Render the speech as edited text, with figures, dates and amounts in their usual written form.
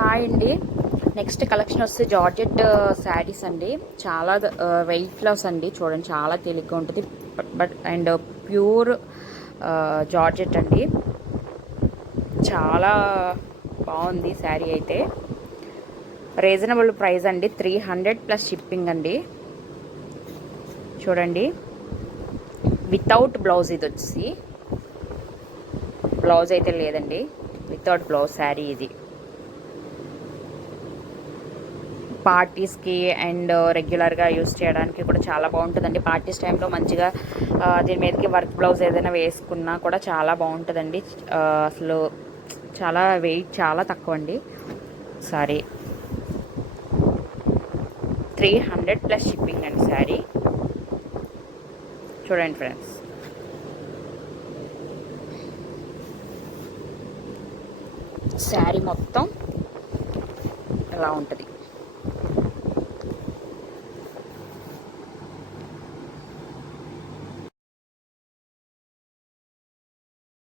Hi అండి. Next collection వస్తే georgette saris అండి. చాలా వెయిట్ లాస్ అండి. చూడండి చాలా తేలిగ్గా ఉంటుంది. అండ్ ప్యూర్ జార్జెట్ అండి. చాలా బాగుంది శారీ అయితే. రీజనబుల్ ప్రైస్ అండి. 300 ప్లస్ షిప్పింగ్ అండి. చూడండి, వితౌట్ బ్లౌజ్ ఇది వచ్చి. బ్లౌజ్ అయితే లేదండి, వితౌట్ బ్లౌజ్ శారీ ఇది. పార్టీస్కి అండ్ రెగ్యులర్గా యూస్ చేయడానికి కూడా చాలా బాగుంటుందండి. పార్టీస్ టైంలో మంచిగా దీని మీదకి వర్క్ బ్లౌజ్ ఏదైనా వేసుకున్నా కూడా చాలా బాగుంటుందండి. అసలు చాలా వెయిట్ చాలా తక్కువ అండి. సారీ, 300 ప్లస్ షిప్పింగ్ అండి శారీ. చూడండి ఫ్రెండ్స్, శారీ మొత్తం ఇలా ఉంటుంది.